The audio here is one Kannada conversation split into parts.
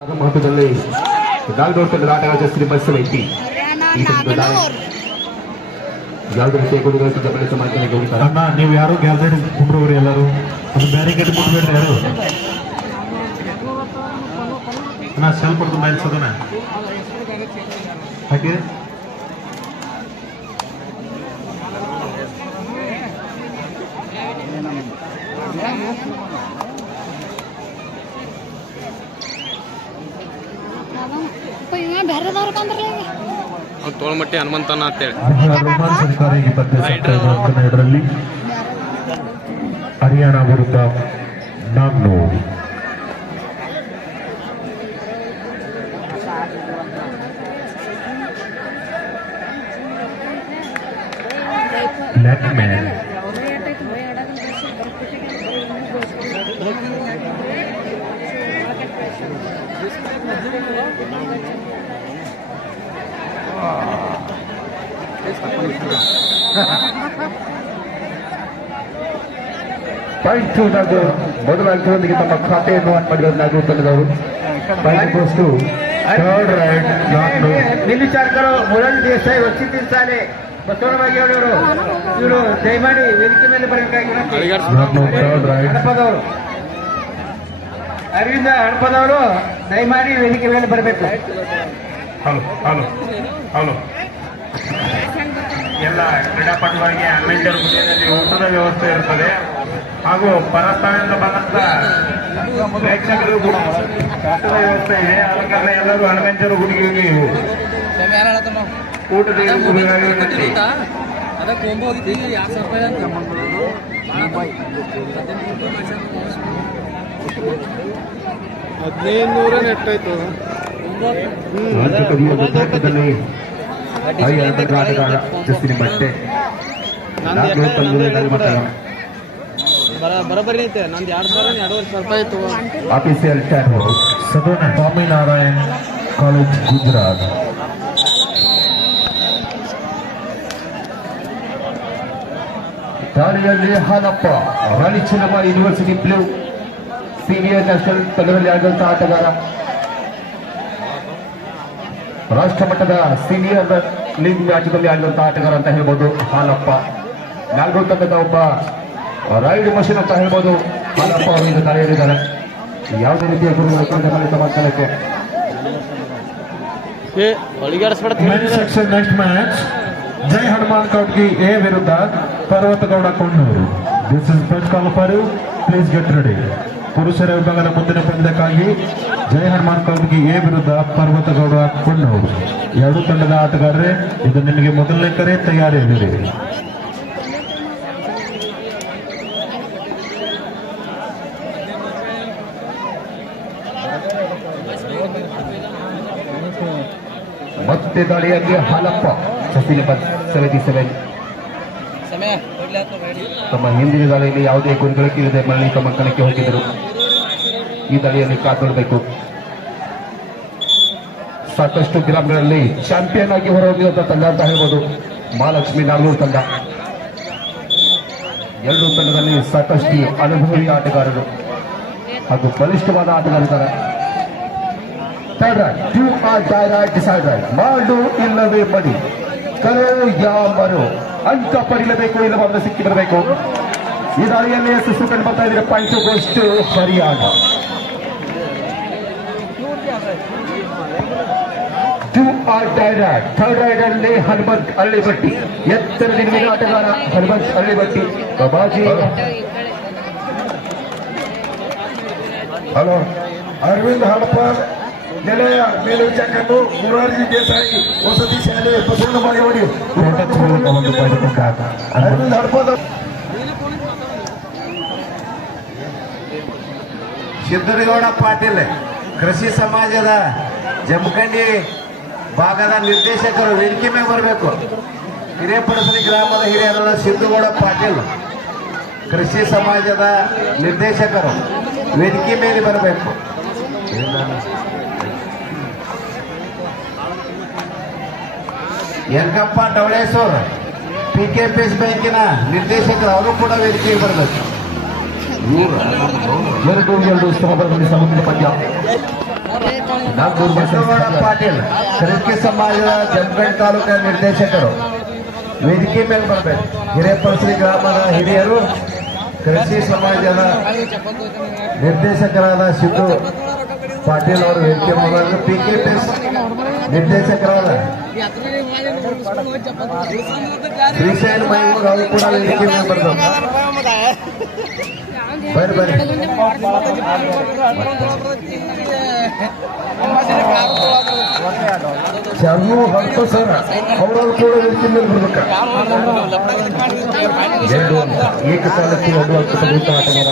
ಮಹತ್ವದಲ್ಲಿ ನಾಲ್ಕು ಆಟಗಾರ ಶ್ರೀ ಬಸ್ ವ್ಯಕ್ತಿ ಯಾವುದೇ ರೀತಿಯ ಗುರುಗಳು ಬೆಳೆಸ ಮಾಡ್ತಾನೆ ಅಣ್ಣ ನೀವು ಯಾರು ಗ್ಯಾಲರಿ ಕುಂಬ್ರವ್ರಿ ಎಲ್ಲರೂ ಅದು ಬ್ಯಾರಿಕೇಡ್ ಮುಟ್ಬೇಡ್ರಿ ಯಾರು ಅಣ್ಣ ಸ್ವಲ್ಪ ಹೊತ್ತು ಮೇಲ್ಸೋದನ ಹಾಗೆ ತೋಳ್ಮಟ್ಟಿ ಹನುಮಂತನ ಅಂತೇಳಿ ರೋಮಾನ್ ಸರ್ಕಾರಿ 20 ಹರಿಯಾಣ ವಿರುದ್ಧ ನಾಗ್ನೂರ್ ಬ್ಲ್ಯಾಕ್ ಮ್ಯಾನ್ ಪಾಯಿಂಟ್ ಮೊದಲ ಅಂಕದೊಂದಿಗೆ ತಮ್ಮ ಖಾತೆಯನ್ನು ಆನ್ ಮಾಡಿದ ನಾಗೂರ್ ತಂಡದವರು point goes to third right Nagnur ನಿಲ್ಲಿಚಾರಕರು Murali Desai ವಸತಿ ಶಾಲೆ ಬಸವನಬಾಗಿ ಅವರು ಇವರು ದಯಮಾಡಿ ವೇದಿಕೆ ಮೇಲೆ ಬರಬೇಕಾಗಿ ನಾಗ್ನೂರ್ ಥರ್ಡ್ ರೈಟ್ ಹಡಪದವರು ಅರವಿಂದ ಹಡಪದವರು ದಯಮಾಡಿ ವೇದಿಕೆ ಮೇಲೆ ಬರಬೇಕು. ಹಲೋ ಹಲೋ ಹಲೋ ಎಲ್ಲ ಕ್ರೀಡಾಪಟುಗಳಿಗೆ ಅನ್ವೇಂಜರ್ ಗುಡಿಯಲ್ಲಿ ಊಟದ ವ್ಯವಸ್ಥೆ ಇರ್ತದೆ ಹಾಗೂ ಪರಸ್ಥಳದಿಂದ ಬಂದಂತ ಪ್ರೇಕ್ಷಕರು ಕೂಡ ಊಟದ ವ್ಯವಸ್ಥೆ ಇದೆ. ಆದ ಕಾರಣ ಎಲ್ಲರೂ ಅನ್ವೇಂಜರ್ ಗುಡಿಗೆ ನೀವು ಊಟದ ಗುಡಿಗಾಗಿ ಹದಿನೈದು ನೆಟ್ಟಾಯ್ತು. ಆಟಗಾರ ಜಸ್ತಿನ ಬಟ್ಟೆ ನಾಗೂರ್ ತಂಡದಲ್ಲಿ ಮಾತಾಡೋಣ ಬರೋಬ್ಬರಿ ಐತೆ ನಂದು 2,000 ರೂಪಾಯಿ ಇತ್ತು. ಆಫೀಸಿಯಲ್ ಟ್ಯಾಗ್ ಸದನ ಸ್ವಾಮಿನಾರಾಯಣ್ ಕಾಲೇಜ್ ಗುಜರಾತ್ ದಾಳಿಯಲ್ಲಿ ಹಾಲಪ್ಪ Rani Chennamma university blue senior national ತಂಡದಲ್ಲಿ ಆಡಿದಂತಹ ಆಟಗಾರ, ರಾಷ್ಟ್ರ ಮಟ್ಟದ ಸೀನಿಯರ್ ಲೀಗ್ ಮ್ಯಾಚ್ನಲ್ಲಿ ಆಡಿದಂತಹ ಆಟಗಾರ ಅಂತ ಹೇಳ್ಬೋದು ಹಾಲಪ್ಪ. ನಾಲ್ಕು ತಂಡದ ಒಬ್ಬ ರೈಡ್ ಮಷಿನ್ ಅಂತ ಹೇಳ್ಬೋದು ಹಾಲಪ್ಪ ಅವರು ಈಗ ದಾಳಿಯಲ್ಲಿದ್ದಾರೆ. ಯಾವುದೇ ರೀತಿಯ ಗುರುಗಳು ಮಾಡ್ಕೊಳ್ಳಕ್ಕೆ section next match Jai Hanuman Kautgi A ವಿರುದ್ಧ Parvatgouda Kondur. This is first call for you, please get ready. ಪುರುಷರ ವಿಭಾಗದ ಮುಂದಿನ ಪಂದ್ಯಕ್ಕಾಗಿ ಜೈ ಹನುಮಾನ್ ಕೌಟ್ಗಿ ಎ ವಿರುದ್ಧ ಪರ್ವತಗೌಡ ಕೊಂಡೂರು. ಎರಡು ತಂಡದ ಆಟಗಾರರೇ, ಇದು ನಿಮಗೆ ಮೊದಲನೇ ಕರೆ, ತಯಾರಿಯಲ್ಲಿರಿ. ಮತ್ತೆ ದಾಳಿಯಲ್ಲಿ ಹಾಲಪ್ಪ 77 ತಮ್ಮ ಹಿಂದಿನ ದಾಳಿಯಲ್ಲಿ ಯಾವುದೇ ಗೊಂದಲಕ್ಕಿಲ್ಲದೆ ಮರಳಿ ತಮ್ಮ ಕಣಕ್ಕೆ ಹೋಗಿದ್ದರು. ಈ ದಾಳಿಯಲ್ಲಿ ಕಾಪಾಡಬೇಕು. ಸಾಕಷ್ಟು ಗ್ರಾಮಗಳಲ್ಲಿ ಚಾಂಪಿಯನ್ ಆಗಿ ಹೊರಹೋಗಿರುವಂತಹ ತಂಡ ಅಂತ ಹೇಳ್ಬೋದು ಮಹಾಲಕ್ಷ್ಮಿ ನಾಗೂರ್ ತಂಡ. ಎರಡು ತಂಡದಲ್ಲಿ ಸಾಕಷ್ಟು ಅನುಭವಿ ಆಟಗಾರರು ಹಾಗೂ ಬಲಿಷ್ಠವಾದ ಆಟಗಾರಿದ್ದಾರೆ. ಮಾಡು ಇಲ್ಲವೇ ಬಡಿ, ಕರೋ ಯಾರು ಅಂಕ ಪಡೆಯಲೇಬೇಕು, ಇಲ್ಲವನ್ನು ಸಿಕ್ಕಿ ಬರಬೇಕು. ಈ ದಾಳಿಯಲ್ಲಿ ಯಶಸ್ಸು ಕಂಡು ಬರ್ತಾ ಇದ್ರೆ point ghost Haryana. Third ride ಅಲ್ಲಿ ಹನುಮಂತ್ ಹಳ್ಳಿಬಟ್ಟಿ, ಎತ್ತರದಿಂದ ಆಟಗಾರ ಹನುಮಂತ್ ಹಳ್ಳಿಬಟ್ಟಿ. ಬಾಬಾಜಿ ಹಲೋ, ಅರವಿಂದ್ ಹಡಪ ನಿಲಯ ಮೇಲ್ವಿಚಾರಕರು ಮುರಾರ್ಜಿ ದೇಸಾಯಿ ವಸತಿ ಶಾಲೆ ಬಸವನಬಾಗಿ ಅರವಿಂದ್ ಹಡಪದ ಸಿದ್ದರಗೌಡ ಪಾಟೀಲ್ ಕೃಷಿ ಸಮಾಜದ ಜಮಖಂಡಿ ಭಾಗದ ನಿರ್ದೇಶಕರು ವೇದಿಕೆ ಮೇಲೆ ಬರಬೇಕು. ಹಿರೇಪಡಸಲಿ ಗ್ರಾಮದ ಹಿರಿಯರಾದ ಸಿದ್ದಗೌಡ ಪಾಟೀಲ್ ಕೃಷಿ ಸಮಾಜದ ನಿರ್ದೇಶಕರು ವೇದಿಕೆ ಮೇಲೆ ಬರಬೇಕು. ಯಂಕಪ್ಪ ಡವಳೇಶ್ವರ್ PKPS ಬ್ಯಾಂಕಿನ ನಿರ್ದೇಶಕರು ಅವರು ಕೂಡ ವೇದಿಕೆಗೆ ಬರಬೇಕು. ಎರಡು ಸಮುದ್ರ ಪಂದ್ಯ ನಾಗೂರ್ ಬಸವರಾಜ ಪಾಟೀಲ್ ಕೃಷಿ ಸಮಾಜದ ಜಮಖಂಡಿ ತಾಲೂಕಿನ ನಿರ್ದೇಶಕರು ವೇದಿಕೆ ಮೇಲೆ ಬರಬೇಕು. ಹಿರೇಪರ್ಸರಿ ಗ್ರಾಮದ ಹಿರಿಯರು ಕೃಷಿ ಸಮಾಜದ ನಿರ್ದೇಶಕರಾದ ಸಿದ್ದು ಪಾಟೀಲ್ ಅವರು ವೇದಿಕೆ ಮಾಡಬೇಕು. PKPS ನಿರ್ದೇಶಕರಾದ ಶ್ರೀಶೈಲ್ ಮೈಮೂರ್ ಅವರು ಕೂಡ ವೇದಿಕೆ ಮೇಲೆ ಬರಬೇಕು. ಬರ್ರಿ ಚನ್ನು ಹತ್ತು ಸರ್ ಅವರವ್ರು ಕೂಡ ವೇದಿಕೆ ಮೇಲೆ ಬರ್ಬೇಕು. ಏಕಕಾಲಕ್ಕೆ 2 ವರ್ಷ ಪ್ರಯುಕ್ತ ಆಟಗಾರ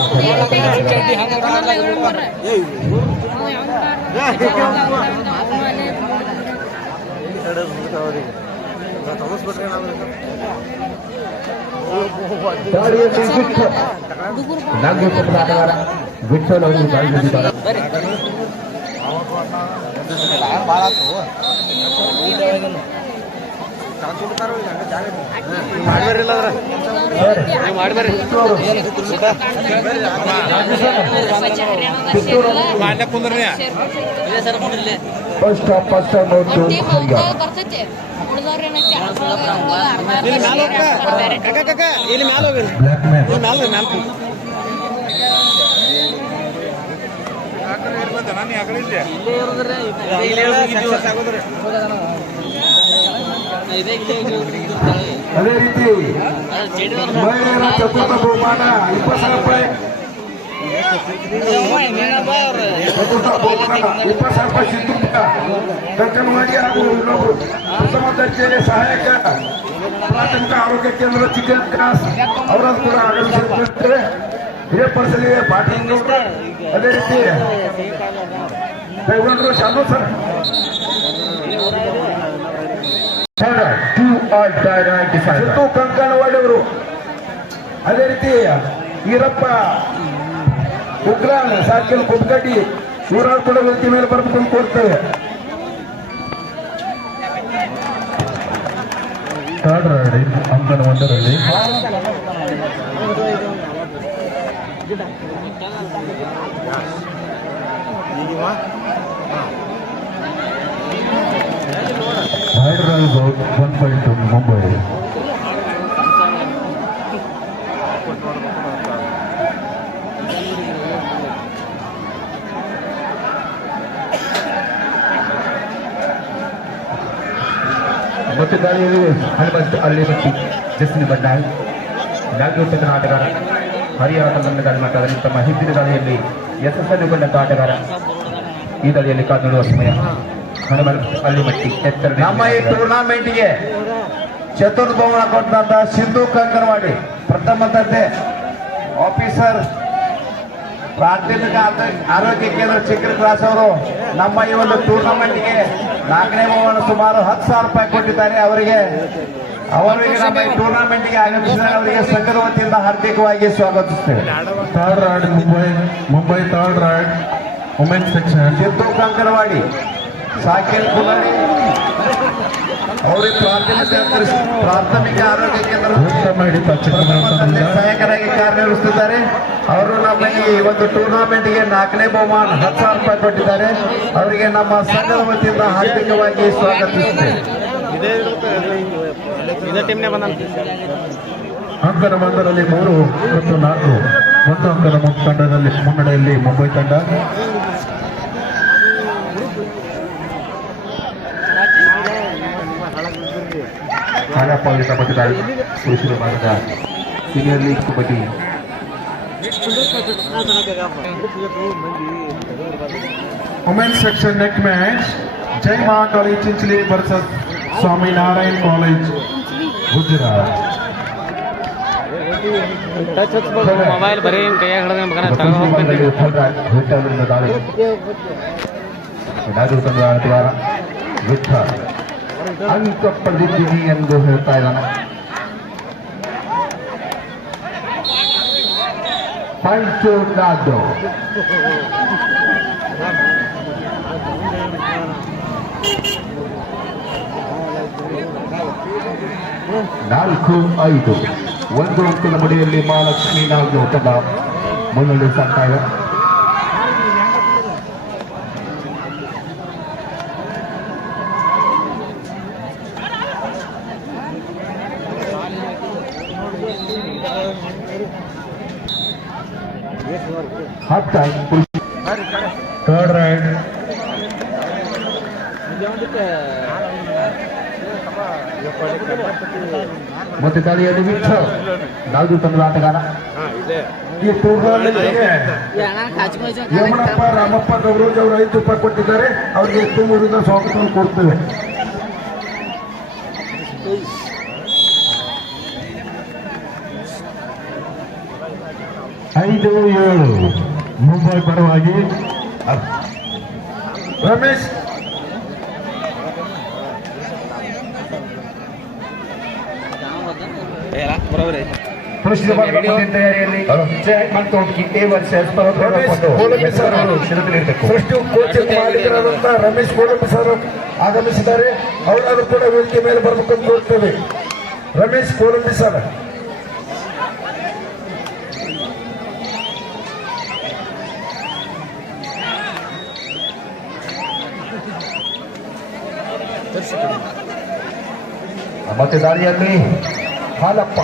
ದಾಳಿಯಲ್ಲಿ ನಾಲ್ಕು ತಂಡದ ಆಟಗಾರ ವಿಠಲ್ ಅವರು ದಾಳಿ ಬಂದಿದ್ದಾರೆ. ಫಸ್ಟ್ ನೋಟು ಅದೇ ರೀತಿ ಮಹಿಳೆಯರ ಚತುರ್ಥ ಬಹುಮಾನ 20,000 ರೂಪಾಯಿ. ಚತುರ್ಥ ಬಹುಮಾನ 20,000 ರೂಪಾಯಿ ಸಿದ್ದುಪ್ಪ ಕಂಕನವಾಡಿ ಹಾಗೂ ಇನ್ನೊಬ್ಬರು ಪ್ರಥಮ ದರ್ಜೆಯ ಸಹಾಯಕ ಪ್ರಾಥಮಿಕ ಆರೋಗ್ಯ ಕೇಂದ್ರದ ಚಿಕಿತ್ಸಕ ಅವರನ್ನು ಕೂಡ ಆಗಮಿಸಿರುತ್ತಾರೆ. ಹಿರೇಪರ್ಸಲಿ ಪಾಟೀಲ್. ಅದೇ ರೀತಿ ಕೈಗೊಂಡರು ಶಾಲು ಸರ್ ಸಿದ್ದು ಕಂಕನವಾಡಿ ಅವರು. ಅದೇ ರೀತಿ ಈರಪ್ಪ ಉಗ್ರಾನ್ ಸಾಕಿಲ್ ಕುಬ್ಗಡ್ಡಿ ಇವರಾರು ಕೂಡ ವೇದಿಕೆ ಮೇಲೆ ಬರೆದುಕೊಂಡು ಕೊಡ್ತೇವೆ. ಥರ್ಡ್ ರೈಡಿಂಗ್ ಅಂಕಣ 1ರಲ್ಲಿ ಹೈದರಾಬಾದ್ 1.2 ಮುಂಬೈ. ಮತ್ತು ದಾಳಿಯಲ್ಲಿ ಹನುಮಂತ್ ಅಳ್ಳಿಮಟ್ಟಿ ಜಸ್ಸಿನ ಬಂಡಾಯ್ ನಾಲ್ಕು ಆಟಗಾರ ಹರಿಯಾಣ ತಂಡದ ದಾಳಿ ಮಾಡ್ತಾರೆ. ತಮ್ಮ ಹಿಂದಿನ ದಾಳಿಯಲ್ಲಿ ಯಶಸ್ಸನ್ನುಕೊಂಡಂತ ಆಟಗಾರ ಈ ದಾಳಿಯಲ್ಲಿ ಕಾದುಡುವ ಸಮಯ. ಹನುಮಂತ್ ಅಳ್ಳಿಮಟ್ಟಿ ಎತ್ತರ. ನಮ್ಮ ಈ ಟೂರ್ನಾಮೆಂಟ್ಗೆ ಚತುರ್ಥ ಬಹುಮಾನ ಕೊಟ್ಟಂತ ಸಿದ್ದು ಕಂಕನವಾಡಿ ಪ್ರಥಮ ದರ್ಜೆ ಆಫೀಸರ್ ಪ್ರಾಥಮಿಕ ಆರೋಗ್ಯ ಕೇಂದ್ರ ಚಿಕ್ಕ ಕ್ಲಾಸ್ ಅವರು ನಮ್ಮ ಈ ಒಂದು ಟೂರ್ನಮೆಂಟ್ಗೆ 4ನೇ ಬಹುಮಾನ ಸುಮಾರು 10,000 ರೂಪಾಯಿ ಕೊಟ್ಟಿದ್ದಾರೆ. ಅವರಿಗೆ ನಮ್ಮ ಈ ಟೂರ್ನಮೆಂಟ್ಗೆ ಆಗಮಿಸಿದ ಅವರಿಗೆ ಸಂಘದ ವತಿಯಿಂದ ಹಾರ್ದಿಕವಾಗಿ ಸ್ವಾಗತಿಸುತ್ತೇವೆ. Third raid Mumbai third raid women's section Siddu Kankanawadi Sakil Kuladi ಅವರಿಗೆ ಪ್ರಾಥಮಿಕ ಆರೋಗ್ಯ ಕೇಂದ್ರ ಸಹಾಯಕರಾಗಿ ಕಾರ್ಯನಿರ್ವಹಿಸುತ್ತಿದ್ದಾರೆ. ಅವರು ನಮ್ಮ ಈ ಒಂದು ಟೂರ್ನಾಮೆಂಟ್ಗೆ 4ನೇ ಬಹುಮಾನ 10,000 ರೂಪಾಯಿ ಕೊಟ್ಟಿದ್ದಾರೆ. ಅವರಿಗೆ ನಮ್ಮ ಸಂಘದ ವತಿಯಿಂದ ಹಾರ್ದಿಕವಾಗಿ ಸ್ವಾಗತಿಸುತ್ತೇವೆ. ಅಂಕಣ 1ರಲ್ಲಿ 3 ಮತ್ತು 4 ಒಂದು ಅಂಕಣ ತಂಡದಲ್ಲಿ ಮುನ್ನಡೆಯಲ್ಲಿ ಮುಂಬೈ ತಂಡ. ಹಾಲಪ್ಪ ಪಟ್ಟಿದ್ದಾರೆ ಪುರುಷರ ಭಾಗದ senior league kabaddi. Women's section next match Jai Mahakali Chinchali versus Swaminarayan college Gujarat. Mobile ಬರೀ ಕೈಯಾಗ ಆಟಗಾರ ವಿಠಲ್ ಅಂಕ ಪಡೆದಿದ್ದೀನಿ ಎಂದು ಹೇಳ್ತಾ ಇದ್ದಾನೆ. ಪಂಚು ನಾದ್ರು 4-5 ಒಂದು ಅಂಕದ ಮಡಿಯಲ್ಲಿ ಮಹಾಲಕ್ಷ್ಮಿ ನಾಲ್ಕು ತಂಡ ಮುನ್ನಡೆ ಸಾಕ್ತಾ ಇದೆ. ಹಾಫ್ ಟೈಮ್ ಥರ್ಡ್ ರೈಡ್ ಮತ್ತೆ ದಾಳಿಯಲ್ಲಿ ವಿಠಲ್ ನಾಲ್ಕು ತಂಡದ ಆಟಗಾರ. ಈ ಟೂರ್ನಮೆಂಟ್ಗೆ ಯಮನಪ್ಪ ರಾಮಪ್ಪ ಗೌರೋಜ್ ಅವರು 5 ರೂಪಾಯಿ ಕೊಟ್ಟಿದ್ದಾರೆ. ಅವರಿಗೆ ತುಂಬೂರಿಂದ ಸ್ವಾಗತವನ್ನು ಕೊಡ್ತೇವೆ. 5-7 ಮುಂಬೈ ಪರವಾಗಿ ರಮೇಶ್ ಬರೋಬ್ರಿ ಪುರುಷರ ಭಾಗದ ಮುಂದಿನ ತಯಾರಿಯಲ್ಲಿ Jaihanuman Kautgi A versus first coaching ಮಾಲೀಕರಾದಂತ ರಮೇಶ್ ಕೋಲಂಬಿ ಸರ್ ಆಗಮಿಸಿದ್ದಾರೆ. ಅವರಾದ್ರೂ ಕೂಡ ವೇದಿಕೆ ಮೇಲೆ ಬರಬೇಕಂತ ನೋಡ್ತೇವೆ. ರಮೇಶ್ ಕೋಲಂಬಿ ಸರ್ ಮತ್ತೆ ದಾಳಿಯಲ್ಲಿ ಹಾಲಪ್ಪ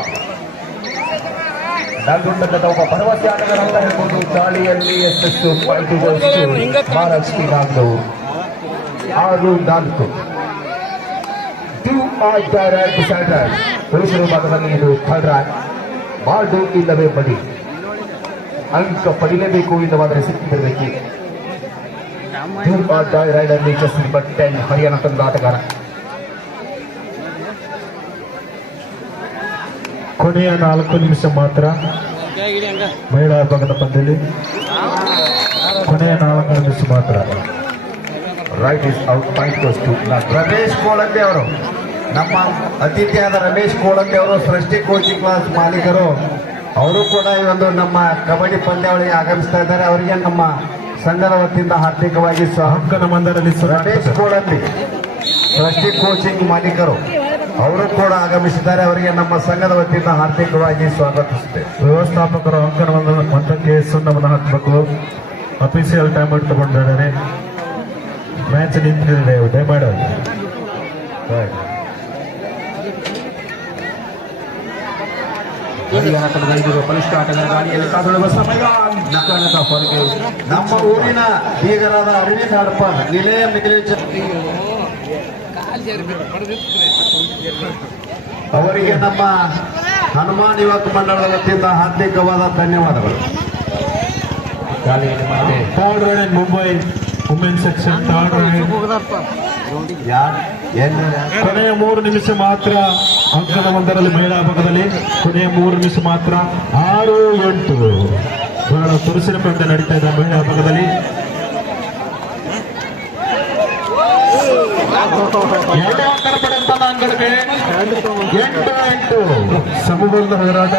ನಾಲ್ಗುಂಡದ ಒಬ್ಬ ಭರವಸೆ ಆಟಗಾರ ಅಂತ ಹೇಳ್ಬೋದು. ದಾಳಿಯಲ್ಲಿ ಯಶಸ್ಸು ಮಹಾಲಕ್ಷ್ಮಿ ನಾಲ್ಕು 6-4 ಪುರುಷರ ಭಾಗದಲ್ಲಿ ಇದು ಥರ್ಡ್ ರ್ಯಾಂಕ್. ಮಾಡು ಇಲ್ಲವೇ ಬಡಿ, ಅಂಕ ಪಡಿಲೇಬೇಕು ಇಲ್ಲವಾದರೆ ಸಿಕ್ಕಿರಬೇಕು. ರೈಡಲ್ಲಿ ಜಸ್ಟ್ ನಂಬರ್ 10 ಹರಿಯಾಣ ತಂದ ಆಟಗಾರ. ಕೊನೆಯ 4 ನಿಮಿಷ ಮಾತ್ರ ಮಹಿಳಾ ವಿಭಾಗದ ಪಂದ್ಯದಲ್ಲಿ. ಕೊನೆಯ 4 ನಿಮಿಷ ಮಾತ್ರ. Right is out, point goes to Ramesh Kolambi ಅವರು, ನಮ್ಮ ಅತಿಥಿಯಾದ ರಮೇಶ್ ಕೋಲಂಬಿ ಅವರು ಸೃಷ್ಟಿ ಕೋಚಿಂಗ್ ಕ್ಲಾಸ್ ಮಾಲೀಕರು. ಅವರು ಕೂಡ ಈ ಒಂದು ನಮ್ಮ ಕಬಡ್ಡಿ ಪಂದ್ಯಾವಳಿಗೆ ಆಗಮಿಸ್ತಾ ಇದ್ದಾರೆ. ಅವರಿಗೆ ನಮ್ಮ ಸಂಘದ ವತಿಯಿಂದ ಹಾರ್ದಿಕವಾಗಿ ಅಂಕನ ಮಂದರಲ್ಲಿ ರಮೇಶ್ ಕೋಲಂಬಿ ಸೃಷ್ಟಿ ಕೋಚಿಂಗ್ ಮಾಲೀಕರು ಅವರು ಕೂಡ ಆಗಮಿಸಿದ್ದಾರೆ. ಅವರಿಗೆ ನಮ್ಮ ಸಂಘದ ವತಿಯಿಂದ ಹಾರ್ದಿಕವಾಗಿ ಸ್ವಾಗತಿಸುತ್ತೇವೆ. ವ್ಯವಸ್ಥಾಪಕರು ಅಂಕನ ಮಂದಕ್ಕೆ ಸುಣ್ಣವನ್ನು ಹಾಕಬೇಕು. ಅಫಿಸಿಯಲ್ ಟೈಮ್ ಔಟ್ ತಗೊಂಡಿದ್ದಾರೆ. ಮ್ಯಾಚ್ ನಿಂತಿದೆ ದಯಮಾಡಿ. ಹರಿಯಾಣ ತಂಡದ ಇದು ಬಲಿಷ್ಠ ಆಟಗಾರ. ದಾಳಿಯಲ್ಲಿ ಕಾದುಳುವ ಸಮಯ ನಕಾರದ ಹೊರಗೆ. ನಮ್ಮ ಊರಿನ ಬೀಗರಾದ ಅರವಿಂದ್ ಹಡಪನ್ ನಿಲಯ ಅವರಿಗೆ ನಮ್ಮ ಹನುಮಾನ್ ಯುವಕ ಮಂಡಳದ ವತಿಯಿಂದ ಹಾರ್ದಿಕವಾದ ಧನ್ಯವಾದಗಳು. ದಾಳಿಯಲ್ಲಿ ಮತ್ತೆ third raid in Mumbai women section. Third raid ಕೊನೆಯ 3 ನಿಮಿಷ ಮಾತ್ರ. ಅಂಕದ ಒಂದರಲ್ಲಿ ಮಹಿಳಾ ಭಾಗದಲ್ಲಿ ಕೊನೆಯ 3 ನಿಮಿಷ ಮಾತ್ರ. 6-8 ಬಹಳ ಪುರುಷರ ಪಂದ್ಯ ನಡೀತಾ ಇದೆ ಮಹಿಳಾ ಭಾಗದಲ್ಲಿ. 2 ಅಂಕದ ಪಡೆದಂತ ಅಂಗಡಿಗೆ 8-8 ಸಮಬಲದ ಹೋರಾಟ.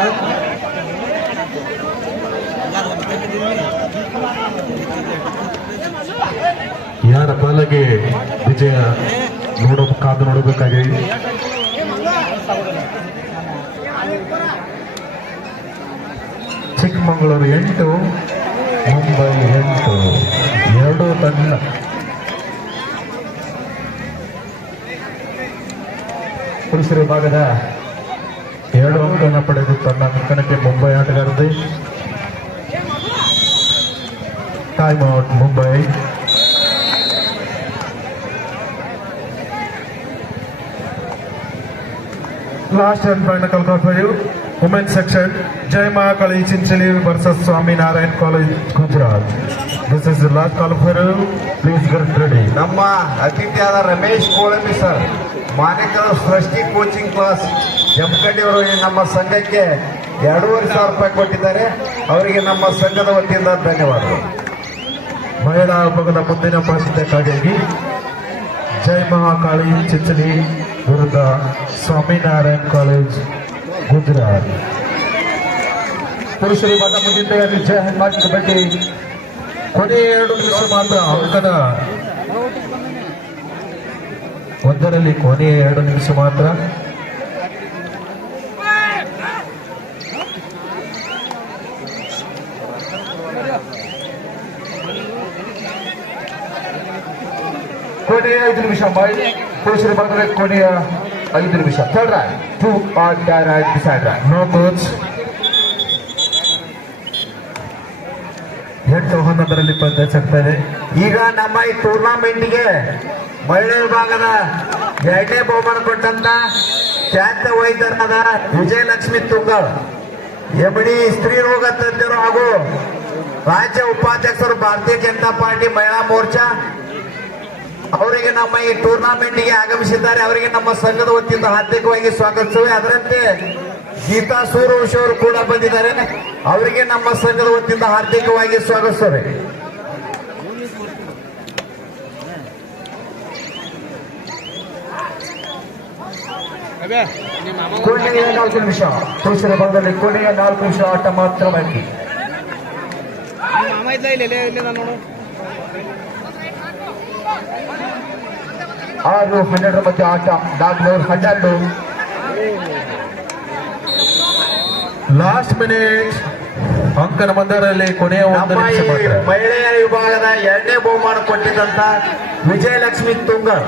ಯಾರ ಪಾಲಿಗೆ ವಿಜಯ ಕಾದು ನೋಡಬೇಕಾಗಿದೆ. ಚಿಕ್ಕಮಗಳೂರು 8 ಮುಂಬೈ 8 ಎರಡೂ ತಂಡ. ಪುರುಷರ ಭಾಗದ 2 ಅಂಕವನ್ನು ಪಡೆದು ತನ್ನ ಅಂಕಣಕ್ಕೆ ಮುಂಬೈ ಆಟಗಾರದೆ. Time out Mumbai. Last and final call for you. Women's section. Jai Mahakali Chinchali versus Swami Narayan College, Gujarat. This is the last call for you. Please get ready. ನಮ್ಮ ಅತಿಥಿಯಾದ ರಮೇಶ್ ಕೋಳಂಬಿ ಸರ್ ಮಾಲೀಕರು ಸೃಷ್ಟಿ ಕೋಚಿಂಗ್ ಕ್ಲಾಸ್ ಜಮಖಂಡಿ ಅವರು ನಮ್ಮ ಸಂಘಕ್ಕೆ 2,500 ರೂಪಾಯಿ ಕೊಟ್ಟಿದ್ದಾರೆ. ಅವರಿಗೆ ನಮ್ಮ ಸಂಘದ ವತಿಯಿಂದ ಧನ್ಯವಾದಗಳು. ಮಹಿಳಾ ವಿಭಾಗದ ಮುಂದಿನ ಪಂದ್ಯಕ್ಕಾಗಿ ಜೈ ಮಹಾಕಾಳಿ ಚಿಂಚಲಿ ವಿರುದ್ಧ ಸ್ವಾಮಿನಾರಾಯಣ್ ಕಾಲೇಜ್, ಗುಜರಾತ್. ಪುರುಷರ ಭಾಗದ ಮುಂದಿನ ತಯಾರಿ ಜಯಹನುಮಾನ್ ಕಬಡ್ಡಿ. ಕೊನೆಯ 2 ನಿಮಿಷ ಮಾತ್ರ. ಅಂಕದ ಒಂದರಲ್ಲಿ ಕೊನೆಯ 2 ನಿಮಿಷ ಮಾತ್ರ. ಕೊನೆಯ 5 ನಿಮಿಷ. ಪುರುಷರ ಭಾಗದಲ್ಲಿ ಕೊನೆಯ 5 ನಿಮಿಷ. Third rank 2 on rank decide rank. No coach. 8 11 ಪಂದ್ಯ ಸಿಗ್ತಾ ಇದೆ. ಈಗ ನಮ್ಮ ಈ ಟೂರ್ನಮೆಂಟ್ಗೆ ಮಹಿಳೆ ವಿಭಾಗದ 2ನೇ ಬಹುಮಾನ ಕೊಟ್ಟಂತ ಖ್ಯಾತ ವೈದ್ಯರಾದ ವಿಜಯಲಕ್ಷ್ಮಿ ತುಂಗಾಳ್, ಎಮಡಿ ಸ್ತ್ರೀ ರೋಗ ತಜ್ಞರು ಹಾಗೂ ರಾಜ್ಯ ಉಪಾಧ್ಯಕ್ಷರು ಭಾರತೀಯ ಜನತಾ ಪಾರ್ಟಿ ಮಹಿಳಾ ಮೋರ್ಚಾ ಅವರಿಗೆ ನಮ್ಮ ಈ ಟೂರ್ನಮೆಂಟ್ಗೆ ಆಗಮಿಸಿದ್ದಾರೆ. ಅವರಿಗೆ ನಮ್ಮ ಸಂಘದ ವತಿಯಿಂದ ಹಾರ್ದಿಕವಾಗಿ ಸ್ವಾಗತಿಸುವೆ. ಅದರಂತೆ ಗೀತಾ ಸೂರ್ಯವಂಶಿ ಅವರು ಕೂಡ ಬಂದಿದ್ದಾರೆ. ಅವರಿಗೆ ನಮ್ಮ ಸಂಘದ ವತಿಯಿಂದ ಹಾರ್ದಿಕವಾಗಿ ಸ್ವಾಗತಿಸುವೆ. ಕೊನೆಯ 4 ನಿಮಿಷ, ಪುರುಷರ ಭಾಗದಲ್ಲಿ ಕೊನೆಯ 4 ನಿಮಿಷ ಆಟ ಮಾತ್ರ ಬಾಕಿ. ಮಾಮ ಇದ್ದ ಇಲ್ಲ ನೋಡು. 6-12 ಮಧ್ಯೆ ಆಟ. ನಾಗ್ನೂರ್ 12. ಲಾಸ್ಟ್ ಮಿನಿಟ್ ಅಂಕನ ಮಂದರಲ್ಲಿ ಕೊನೆಯ 1 ನಮ್ಮ ನಿಮಿಷ ಈ ಮಾತ್ರ. ಮಹಿಳೆಯರ ವಿಭಾಗದ 2ನೇ ಬಹುಮಾನ ಕೊಟ್ಟಿದ್ದಂತ ವಿಜಯಲಕ್ಷ್ಮಿ ತುಂಗಾಳ್,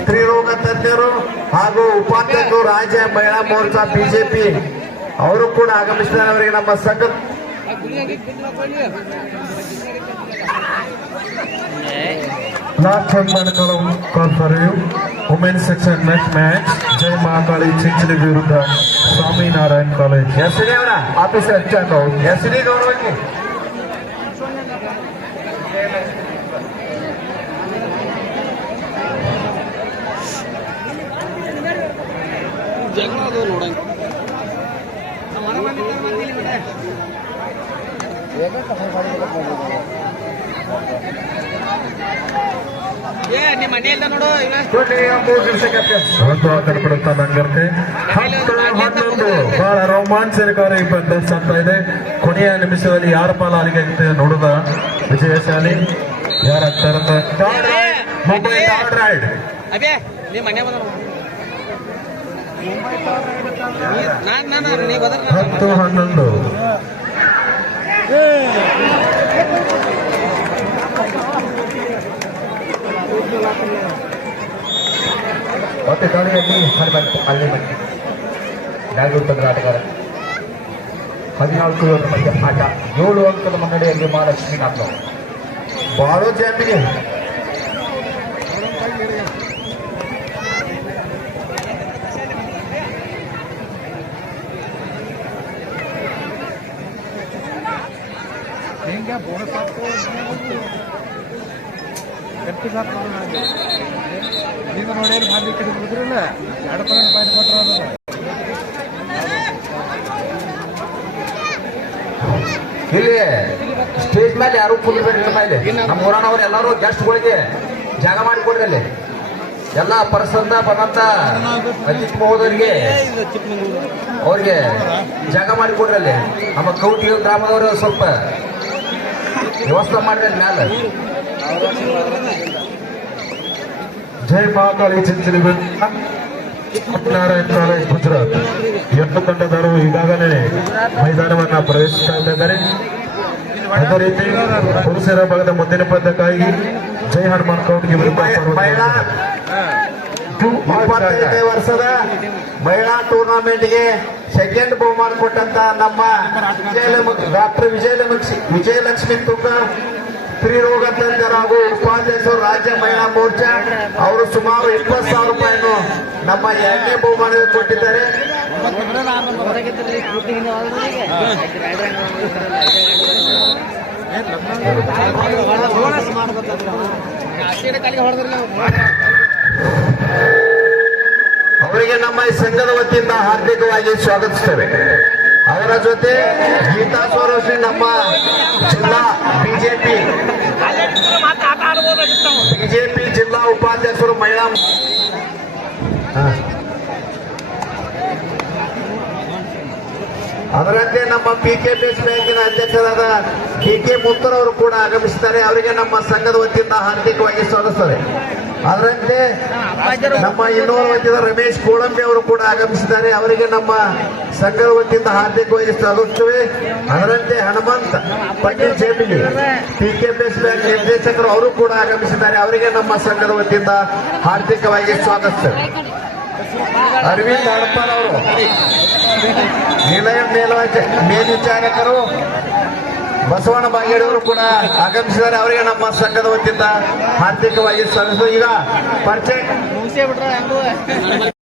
ಸ್ತ್ರೀರೋಗ ತಜ್ಞರು ಹಾಗೂ ಉಪಾಧ್ಯಕ್ಷರು ರಾಜ್ಯ ಮಹಿಳಾ ಮೋರ್ಚಾ ಬಿಜೆಪಿ ಅವರು ಕೂಡ ಆಗಮಿಸಿದ್ದಾರೆ. ಅವರಿಗೆ ನಮ್ಮ ಸಂಘ Last one call for you. Women's section next match. Jai Mahakali Chinchli ವಿರುದ್ಧ ಸ್ವಾಮಿನಾರಾಯಣ್ ಕಾಲೇಜ್. ಎಸ್ಡಿ ಅವರ ಆಫೀಸರ್ ಚಾಕೌಟ್. ಎಸ್ಡಿ ಗೌರವಕ್ಕೆ ಜಗಳ ಅದು ನೋಡಂಗ ನಿಮ್ಮ ಮನೆಯಿಂದ ನೋಡು ಈಗ ಕೊನೆಯ 3 ನಿಮಿಷಕ್ಕೆ ಅಭ್ಯಾಸ. ಒಂದು ಅಂಕನ ಪಡುತ್ತಾ ನಂಗರ್ತೆ 10-11 ಬಹಳ ರೋಮಾಂಚನಕಾರಿ ಪಂದ್ಯ ಸಾಗ್ತಾ ಇದೆ. ಕೊನೆಯ ನಿಮಿಷದಲ್ಲಿ ಯಾರ ಪಾಲಾಲಿಗೆ ಆಗುತ್ತೆ ನೋಡುದ ವಿಜಯಶಾಲಿ ಯಾರಾಗ್ತಾರಂತ. Mumbai third raid. ಅದೇ ನಿಮ್ಮ ಮನೆ ಬಂದ ನಾನು ನೀ ಬದಲ 10-11 ಮತ್ತೆ ದಾಳಿಯಲ್ಲಿ ಅಲ್ಲಿ ಮಟ್ಟಿ ಬ್ಯಾಂಗ್ಳೂರು ತಂಡ ಆಟಗಾರ 14 ಮಧ್ಯ ಆಟ. 7 ಅಂಕದ ಮುನ್ನಡೆಯಲ್ಲಿ ಮಹಾಲಕ್ಷ್ಮಿ ನಾಗ್ನೂರ್. ಬಾಳು ಜಾಮಿಗೆ ಇಲ್ಲಿ ಸ್ಟೇಜ್ ಮೇಲೆ ಯಾರು ಕುಂದ್ರಬೇಡಿ. ನಮ್ಮ ಊರನವ್ರು ಎಲ್ಲರೂ ಗೆಸ್ಟ್ಗಳಿಗೆ ಜಾಗ ಮಾಡಿಕೊಡ್ರಿ. ಅಲ್ಲಿ ಎಲ್ಲ ಪರ್ಸಂದ ಬಂದಂತ ಅಜಿತ್ ಮಹೋದವರಿಗೆ ಅವ್ರಿಗೆ ಜಾಗ ಮಾಡಿಕೊಡ್ರಿ. ಅಲ್ಲಿ ನಮ್ಮ ಕೌಟಿ ಗ್ರಾಮದವರು ಸ್ವಲ್ಪ ವ್ಯವಸ್ಥೆ ಮಾಡ್ರಿ ಅಲ್ಲಿ ಮ್ಯಾಲ. ಜೈ ಮಹಾಕಾಳಿ ಚಿಂಚಲಿ ನಾರಾಯಣ್ ಕಾಲೇಜ್ ಗುಜರಾತ್ 8 ತಂಡದವರು ಈಗಾಗಲೇ ಮೈದಾನವನ್ನ ಪ್ರವೇಶಿಸ್ತಾ ಇದ್ದಾರೆ. ಅದೇ ರೀತಿ ಪುರುಷರ ಭಾಗದ ಮುಂದಿನ ಪಂದ್ಯಕ್ಕಾಗಿ ಜೈ ಹನುಮಾನ್ ಕೌಟ್ಗೆ ವಿರುದ್ಧ ಮಹಿಳಾ 25ನೇ ವರ್ಷದ ಮಹಿಳಾ ಟೂರ್ನಮೆಂಟ್ಗೆ ಸೆಕೆಂಡ್ ಬಹುಮಾನ ಕೊಟ್ಟಂತ ನಮ್ಮ ಡಾಕ್ಟರ್ ವಿಜಯಲಕ್ಷ್ಮಿ ತುಂಗಾಳ್, ಸ್ತ್ರೀರೋಗ ತಜ್ಞರು ಹಾಗೂ ಉಪಾಧ್ಯಕ್ಷರು ರಾಜ್ಯ ಮಹಿಳಾ ಮೋರ್ಚಾ ಅವರು ಸುಮಾರು 20,000 ರೂಪಾಯಿಯನ್ನು ನಮ್ಮ 2ನೇ ಬಹುಮಾನಕ್ಕೆ ಕೊಟ್ಟಿದ್ದಾರೆ. ಅವರಿಗೆ ನಮ್ಮ ಈ ಸಂಘದ ವತಿಯಿಂದ ಹಾರ್ದಿಕವಾಗಿ ಸ್ವಾಗತಿಸುತ್ತೇವೆ. ಅವರ ಜೊತೆ ಗೀತಾ ಸೋರಶ್ರೀ ನಮ್ಮ ಜಿಲ್ಲಾ ಬಿಜೆಪಿ ಜಿಲ್ಲಾ ಉಪಾಧ್ಯಕ್ಷರು ಮಹಿಳಾ ಅದರಂತೆ ನಮ್ಮ PKBS ಬ್ಯಾಂಕಿನ ಅಧ್ಯಕ್ಷರಾದ DK ಮುತ್ತೂರ್ ಅವರು ಕೂಡ ಆಗಮಿಸಿದ್ದಾರೆ. ಅವರಿಗೆ ನಮ್ಮ ಸಂಘದ ವತಿಯಿಂದ ಹಾರ್ದಿಕವಾಗಿ ಸ್ವಾಗತಿಸುತ್ತದೆ. ಅದರಂತೆ ನಮ್ಮ ಇನ್ನೋರ್ ವತಿಯಿಂದ ರಮೇಶ್ ಕೋಳಂಬಿ ಅವರು ಕೂಡ ಆಗಮಿಸಿದ್ದಾರೆ. ಅವರಿಗೆ ನಮ್ಮ ಸಂಘದ ವತಿಯಿಂದ ಹಾರ್ದಿಕವಾಗಿ ಸ್ವಾಗತಿಸುತ್ತೇವೆ. ಅದರಂತೆ ಹನುಮಂತ್ ಪಟೇಲ್ ಜೇಬಿಲಿ PKBS ಬ್ಯಾಂಕ್ ನಿರ್ದೇಶಕರು ಅವರು ಕೂಡ ಆಗಮಿಸಿದ್ದಾರೆ. ಅವರಿಗೆ ನಮ್ಮ ಸಂಘದ ವತಿಯಿಂದ ಹಾರ್ದಿಕವಾಗಿ ಸ್ವಾಗತಿಸುತ್ತೇವೆ. ಅರವಿಂದ್ ಹಡಪಾಲ್ ಅವರು ನಿಲಯ ಮೇಲ್ವಿಚಾರಕರು ಬಸವಣ್ಣ ಬಾಗೇಡಿಯವರು ಕೂಡ ಆಗಮಿಸಿದ್ದಾರೆ. ಅವರಿಗೆ ನಮ್ಮ ಸಂಘದ ವತಿಯಿಂದ ಹಾರ್ದಿಕವಾಗಿ ಸ್ವಾಗತ. ಈಗ ಪರಿಚಯ ಮುಗಿಸೇ ಬಿಟ್ರೆ ಹೆಂಗು